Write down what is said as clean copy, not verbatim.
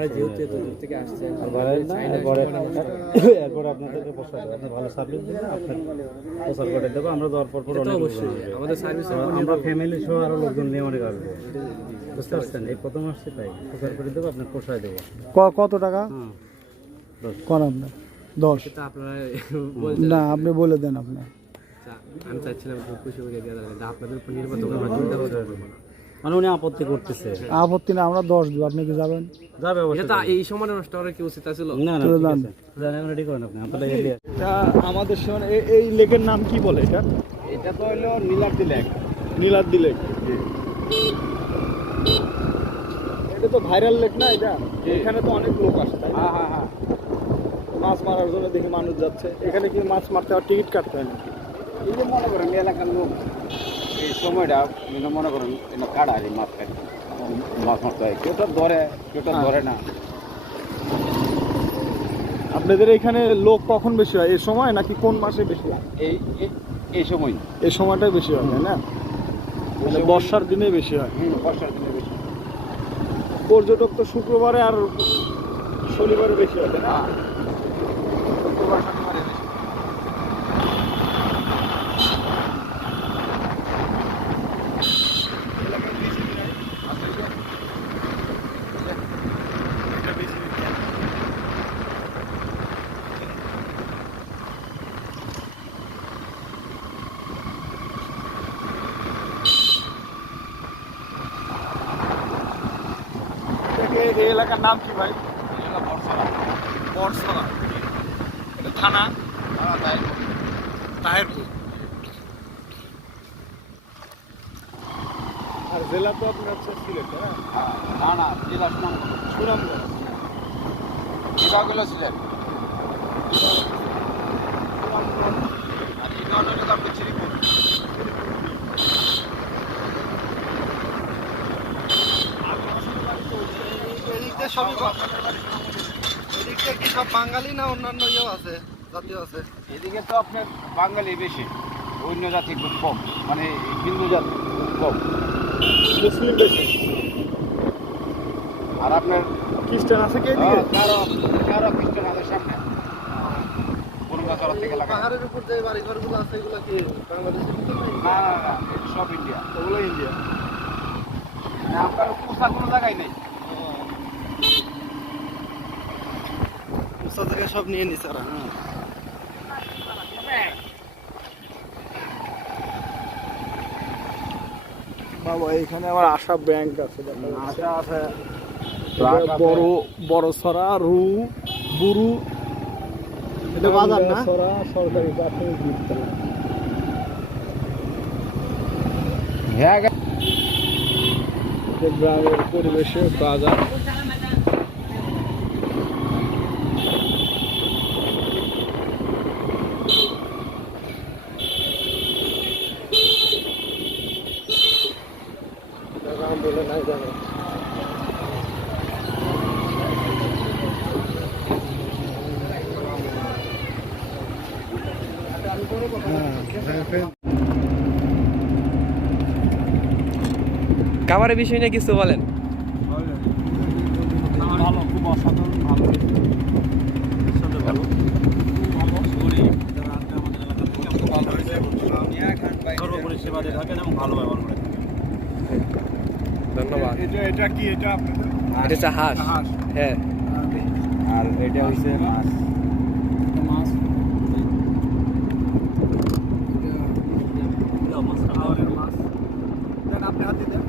আপনারা যেহেতু এত দূর থেকে আসছেন আর বাড়ায় না, এরপরে আপনাদেরকে প্রচার আপনি ভালো সার্ভিস দিবেন, আপনার প্রচার করে দেবো। আমরা দেওয়ার পর এটা তো অবশ্যই আমাদের সার্ভিসের উপর আমরা ফ্যামিলি সহ আরও লোকজন নিয়ে অনেক আসবো, বুঝতে পারছেন? এই প্রথম আসছে তাই প্রচার করে দেবো, আপনার পোষায় দেবো। কত টাকা কোন আপনার 10? সেটা আপনারা না আপনি বলে দেন আপনার। আমি চাইছিলাম খুব খুশি করে দেওয়া যাবে, আপনাদের উপর নির্ভর করে আমরা চিন্তা করতে পারবো না। মানে উনি আপত্তি করতেছে। আপত্তি না, আমরা 10 দিব, আপনি কি যাবেন? যাবে এটা অবশ্যই। তো এই সময় নষ্ট করার কি উচিত ছিল? না না, ঠিক আছে। জানেন রেডি করেন আপনি, আপনারা এলিয়া। এটা আমাদের সময় এই লেকের নাম কি বলে এটা? এটা তো হলো নীলাদ্রি লেক। নীলাদ্রি লেক। এটা তো ভাইরাল লেক না এটা? এখানে তো অনেক লোক আসে। হ্যাঁ হ্যাঁ হ্যাঁ। মাছ মারার জন্য দেখি মানুষ যাচ্ছে। এখানে কি মাছ মারতে আর টিকিট কাটতে হয় নাকি? এই যে মনে করেন এলাকার লোক এই সময়টা মনে করেন কাড়া আর মাছ খাই মাছ মারতে হয়, কেউ তো ধরে কেউ তো ধরে না। আপনাদের এখানে লোক কখন বেশি হয়, এই সময় নাকি কোন মাসে বেশি হয়? এই সময় এই সময়টাই বেশি হয় তাই না? মানে বর্ষার দিনে বেশি হয়। বর্ষার দিনে বেশি। পর্যটক তো শুক্রবারে আর শনিবারে বেশি হয় তাই না? এই এলাকার নাম কি ভাই? বর্ষারা। এটা থানা তাহেরপুর। আর জেলা তো আপনার হচ্ছে সিলেট তাই না? না না, জেলা সুনামগঞ্জ। বিভাগ হলো সিলেট। এদিকটা কি সব বাঙালি না অন্যান্য ইয়েও আছে, জাতীয় আছে? এদিকে তো আপনার বাঙালি বেশি, অন্য জাতি খুব কম, মানে হিন্দু জাতি খুব কম, মুসলিম বেশি। আর আপনার খ্রিস্টান আছে কি এদিকে? কারো কারো খ্রিস্টান আছে সামনে থেকে লাগা। পাহাড়ের উপর যে বাড়ি ঘরগুলো আছে এগুলো কি বাংলাদেশের ভিতর নাকি? না না না, এটা সব ইন্ডিয়া। ওগুলো ইন্ডিয়া। আপনার পোষা কোনো জায়গায় নেই। উষা থেকে সব নিয়ে নিছে ওরা। বাবা এখানে আবার আশা ব্যাংক আছে, আশা আছে, বড় বড় সরা রু বুরু। এটা বাজার না? সরা সরকারি প্রাথমিক বিদ্যালয়। হ্যাঁ গ্রামের পরিবেশে বাজার। বলে নাই জানো খাবারের বিষয় নিয়ে কিছু বলেন। ভালো, খুব অসাধারণ ভালো। সর্বোপরি সেবা দিয়ে থাকেন এবং ভালো ব্যবহার করে থাকেন। ধন্যবাদ। এটা কি এটা আপনাদের? এটা হচ্ছে হাঁস। হ্যাঁ। আর এটা হচ্ছে মাছ। মাছ মাছ। আপনি হাতে দেন।